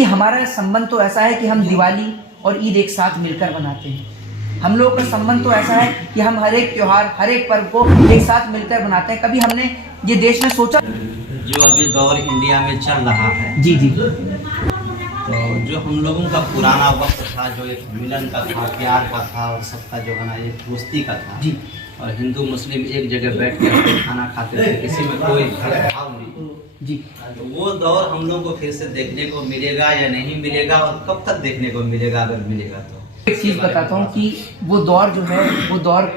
देखिए, हमारा संबंध तो ऐसा है कि हम दिवाली और ईद एक साथ मिलकर मनाते हैं। हम लोगों का संबंध तो ऐसा है कि हम हर एक त्योहार, हर एक पर्व को एक साथ मिलकर मनाते हैं। कभी हमने ये देश में सोचा जो अभी दौर इंडिया में चल रहा है, जी जी, तो जो हम लोगों का पुराना वक्त था, जो एक मिलन का था, प्यार का था, और सबका जो है ना एक दोस्ती का था जी और हिंदू मुस्लिम एक जगह बैठ कर खाना खाते थे, किसी में कोई भेदभाव नहीं जी, तो वो दौर हम लोग को फिर से देखने को मिलेगा या नहीं मिलेगा, और कब तक देखने को मिलेगा, अगर मिलेगा तो। एक चीज बताता हूँ कि वो दौर जो है, वो दौर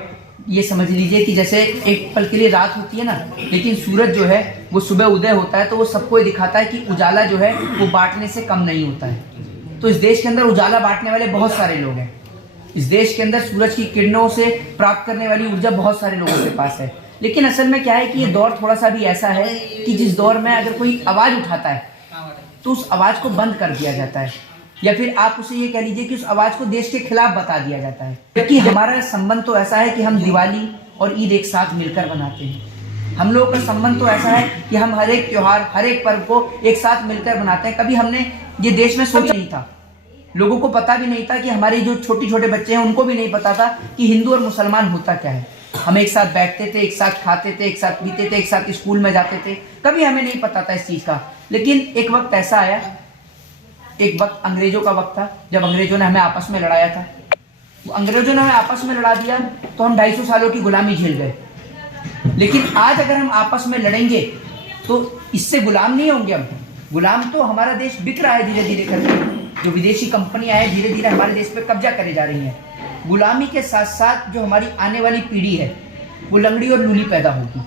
ये समझ लीजिए कि जैसे एक पल के लिए रात होती है ना, लेकिन सूरज जो है वो सुबह उदय होता है, तो वो सबको ये दिखाता है कि उजाला जो है वो बांटने से कम नहीं होता है। तो इस देश के अंदर उजाला बांटने वाले बहुत सारे लोग हैं। इस देश के अंदर सूरज की किरणों से प्राप्त करने वाली ऊर्जा बहुत सारे लोगों के पास है। लेकिन असल में क्या है कि ये दौर थोड़ा सा भी ऐसा है कि जिस दौर में अगर कोई आवाज उठाता है तो उस आवाज को बंद कर दिया जाता है, या फिर आप उसे ये कह लीजिए कि उस आवाज को देश के खिलाफ बता दिया जाता है। क्योंकि हमारा संबंध तो ऐसा है कि हम दिवाली और ईद एक साथ मिलकर मनाते हैं। हम लोगों का संबंध तो ऐसा है कि हम हर एक त्योहार, हर एक पर्व को एक साथ मिलकर मनाते हैं। कभी हमने ये देश में सोचा नहीं था, लोगों को पता भी नहीं था कि हमारे जो छोटे छोटे बच्चे हैं उनको भी नहीं पता था कि हिंदू और मुसलमान होता क्या है। हम एक साथ बैठते थे, एक साथ खाते थे, एक साथ पीते थे, एक साथ स्कूल में जाते थे, कभी हमें नहीं पता था इस चीज का। लेकिन एक वक्त ऐसा आया, एक वक्त अंग्रेजों का वक्त था, जब अंग्रेजों ने हमें आपस में लड़ाया था। वो अंग्रेजों ने हमें आपस में लड़ा दिया तो हम 250 सालों की गुलामी झेल गए। लेकिन आज अगर हम आपस में लड़ेंगे तो इससे गुलाम नहीं होंगे हम। गुलाम तो हमारा देश बिक रहा है धीरे धीरे करके। जो विदेशी कंपनियां हैं धीरे धीरे हमारे देश पे कब्जा करे जा रही हैं। गुलामी के साथ साथ जो हमारी आने वाली पीढ़ी है वो लंगड़ी और लूली पैदा होगी,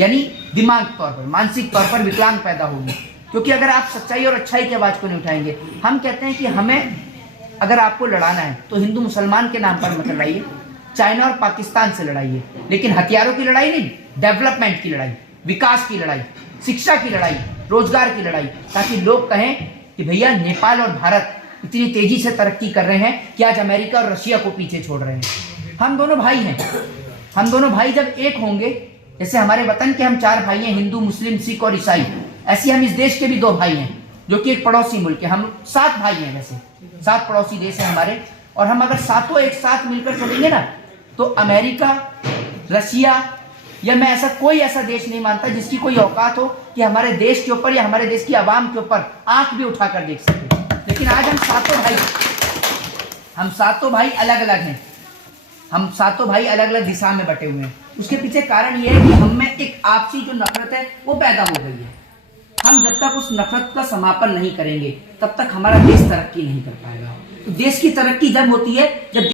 यानी दिमाग तौर पर, मानसिक तौर पर विकलांग पैदा होगी। क्योंकि अगर आप सच्चाई और अच्छाई की आवाज को नहीं उठाएंगे, हम कहते हैं कि हमें अगर आपको लड़ाना है तो हिंदू मुसलमान के नाम पर मत लड़ाइए, चाइना और पाकिस्तान से लड़ाइए, लेकिन हथियारों की लड़ाई नहीं, डेवलपमेंट की लड़ाई, विकास की लड़ाई, शिक्षा की लड़ाई, रोजगार की लड़ाई, ताकि लोग कहें कि भैया नेपाल और भारत इतनी तेजी से तरक्की कर रहे हैं कि आज अमेरिका और रशिया को पीछे छोड़ रहे हैं। हम दोनों भाई हैं। हम दोनों भाई जब एक होंगे, जैसे हमारे वतन के हम 4 भाई हैं, हिंदू, मुस्लिम, सिख और ईसाई, ऐसे हम इस देश के भी 2 भाई हैं, जो कि एक पड़ोसी मुल्क है। हम 7 भाई हैं, वैसे 7 पड़ोसी देश हैं हमारे। और हम अगर सातों एक साथ मिलकर चलेंगे ना, तो अमेरिका, रशिया या मैं ऐसा कोई ऐसा देश नहीं मानता जिसकी कोई औकात हो कि हमारे देश के ऊपर या हमारे देश की आवाम के ऊपर आंख भी उठाकर देख सके। लेकिन आज हम सातों भाई अलग अलग हैं। हम सातों भाई अलग अलग दिशा में बटे हुए हैं। उसके पीछे कारण यह है कि हम में एक आपसी जो नफरत है वो पैदा हो गई है। हम जब तक उस नफरत का समापन नहीं करेंगे तब तक हमारा देश तरक्की नहीं कर पाएगा। तो देश की तरक्की जब होती है जब